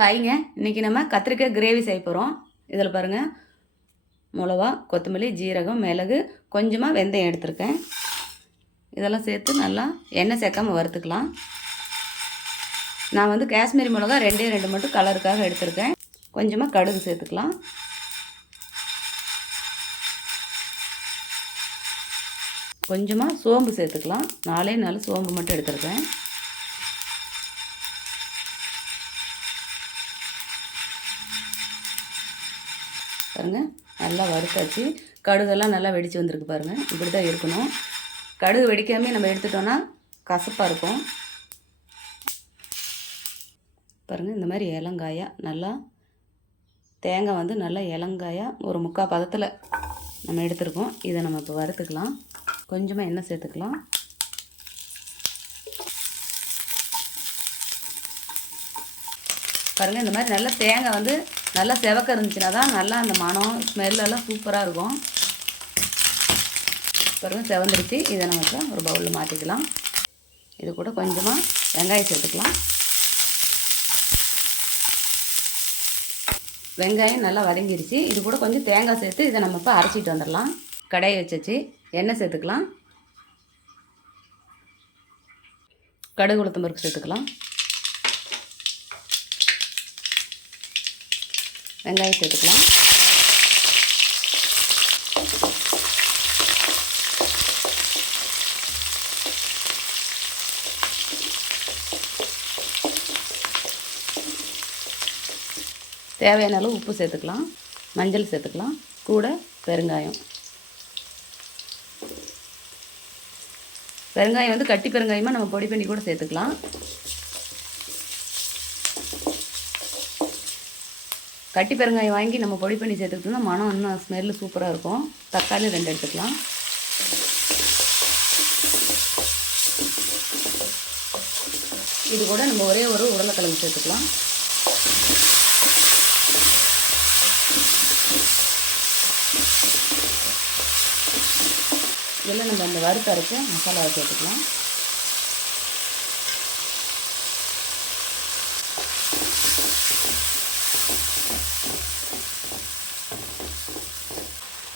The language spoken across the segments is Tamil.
ஹாய்ங்க இன்றைக்கி நம்ம கத்திரிக்காய் கிரேவி செய்ய போகிறோம் இதில் பாருங்கள் மிளவா கொத்தமல்லி ஜீரகம் மிளகு கொஞ்சமாக வெந்தயம் எடுத்திருக்கேன். இதெல்லாம் சேர்த்து நல்லா எண்ணெய் சேர்க்காம வறுத்துக்கலாம். நான் வந்து காஷ்மீரி மிளகா ரெண்டே ரெண்டு மட்டும் கலருக்காக எடுத்திருக்கேன். கொஞ்சமாக கடுகு சேர்த்துக்கலாம். கொஞ்சமாக சோம்பு சேர்த்துக்கலாம். நாலே நாலு சோம்பு மட்டும் எடுத்திருக்கேன். பாருங்கள் நல்லா வறுத்தாச்சு. கடுகெல்லாம் நல்லா வெடித்து வந்திருக்கு பாருங்கள் இப்படி தான் இருக்கணும். கடுகு வெடிக்காமே நம்ம எடுத்துட்டோன்னா கசப்பாக இருக்கும். பாருங்கள் இந்த மாதிரி இலங்காயாக நல்லா தேங்காய் வந்து நல்லா இலங்காயாக ஒரு முக்கால் பதத்தில் நம்ம எடுத்துருக்கோம். இதை நம்ம இப்போ வறுத்துக்கலாம். கொஞ்சமாக எண்ணெய் சேர்த்துக்கலாம். பாருங்கள் இந்த மாதிரி நல்லா தேங்காய் வந்து நல்லா செவக்க இருந்துச்சுன்னா தான் நல்லா அந்த மனம் ஸ்மெல்லெல்லாம் சூப்பராக இருக்கும். பிறகு செவந்துருச்சு. இதை நம்ம இப்போ ஒரு பவுலில் மாற்றிக்கலாம் இது கூட கொஞ்சமாக வெங்காயம் சேர்த்துக்கலாம். வெங்காயம் நல்லா வதங்கிருச்சு. இது கூட கொஞ்சம் தேங்காய் சேர்த்து இதை நம்ம இப்போ அரைச்சிட்டு வந்துடலாம். கடையை வச்சாச்சு. எண்ணெய் சேர்த்துக்கலாம். கடுகு உளுத்தம்பருப்பு சேர்த்துக்கலாம். வெங்காயம் சேர்த்துக்கலாம் தேவையான அளவு உப்பு சேர்த்துக்கலாம். மஞ்சள் சேர்த்துக்கலாம். கூட பெருங்காயம். பெருங்காயம் வந்து கட்டி பெருங்காயமாக நம்ம பொடி பண்ணி கூட சேர்த்துக்கலாம். கட்டி பெருங்காயம் வாங்கி நம்ம பொடி பண்ணி சேர்த்துக்கிட்டோம்னா மனம் இன்னும் ஸ்மெல்லு சூப்பராக இருக்கும். தக்காளி ரெண்டு எடுத்துக்கலாம். இது கூட நம்ம ஒரே ஒரு உருளைக்கிழங்கு சேர்த்துக்கலாம். இதில் நம்ம அந்த வறுத்து அரைச்சி மசாலாவை சேர்த்துக்கலாம்.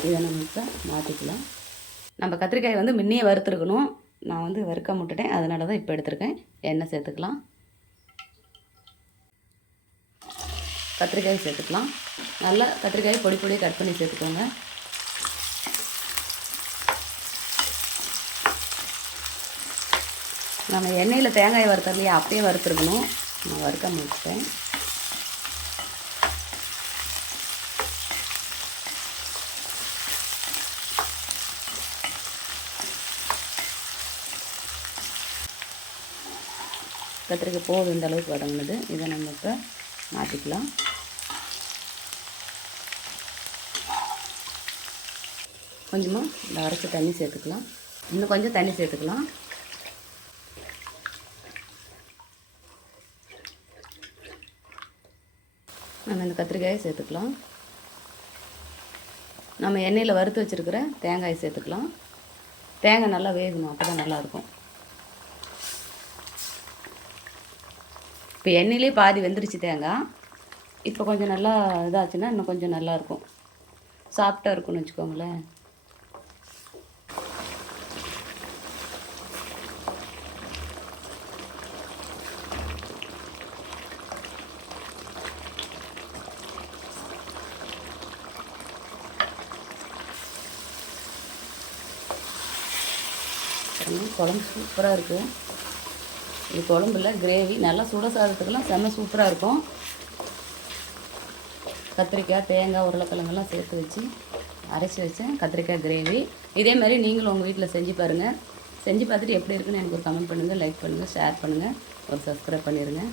இதை நம்ம இப்போ மாற்றிக்கலாம் நம்ம கத்திரிக்காய் வந்து முன்னையே வறுத்துருக்கணும். நான் வந்து வறுக்க முட்டுட்டேன் அதனால தான் இப்போ எடுத்திருக்கேன். எண்ணெய் சேர்த்துக்கலாம். கத்திரிக்காய் சேர்த்துக்கலாம். நல்லா கத்திரிக்காய் பொடி பொடியாக கட் பண்ணி சேர்த்துக்கோங்க. நம்ம எண்ணெயில் தேங்காய் வறுத்தர்லையே இல்லையா? அப்பயே வறுத்துருக்கணும். நான் வறுக்க முடிச்சிட்டேன் கத்திரிக்காய் போதும் இந்த அளவுக்கு வதங்கினது. இதை நம்ம இப்போ மாற்றிக்கலாம் கொஞ்சமாக இந்த அரைச்சி தண்ணி சேர்த்துக்கலாம். இன்னும் கொஞ்சம் தண்ணி சேர்த்துக்கலாம். நம்ம இந்த கத்திரிக்காயை சேர்த்துக்கலாம். நம்ம எண்ணெயில் வறுத்து வச்சுருக்கிற தேங்காயை சேர்த்துக்கலாம். தேங்காய் நல்லா வேகணும் அப்போ தான் நல்லாயிருக்கும் இப்போ எண்ணெயிலே பாதி வெந்துருச்சு தேங்காய் இப்போ கொஞ்சம் நல்லா இதாச்சுன்னா இன்னும் கொஞ்சம் நல்லாயிருக்கும் சாஃப்டாக இருக்கும்னு வச்சுக்கோங்களேன் குழம்பு சூப்பராக இருக்குது இது குழம்புல கிரேவி நல்லா சுட சாதத்துக்கெல்லாம் செம்ம சூப்பராக இருக்கும். கத்திரிக்காய் தேங்காய் உருளைக்கிழங்கெல்லாம் சேர்த்து வச்சு அரைச்சி வச்சேன். கத்திரிக்காய் கிரேவி இதே மாதிரி நீங்களும் உங்கள் வீட்டில் செஞ்சு பாருங்கள் செஞ்சு பார்த்துட்டு எப்படி இருக்குன்னு எனக்கு ஒரு கமெண்ட் பண்ணுங்கள் லைக் பண்ணுங்கள் ஷேர் பண்ணுங்கள் ஒரு சப்ஸ்கிரைப் பண்ணிடுங்க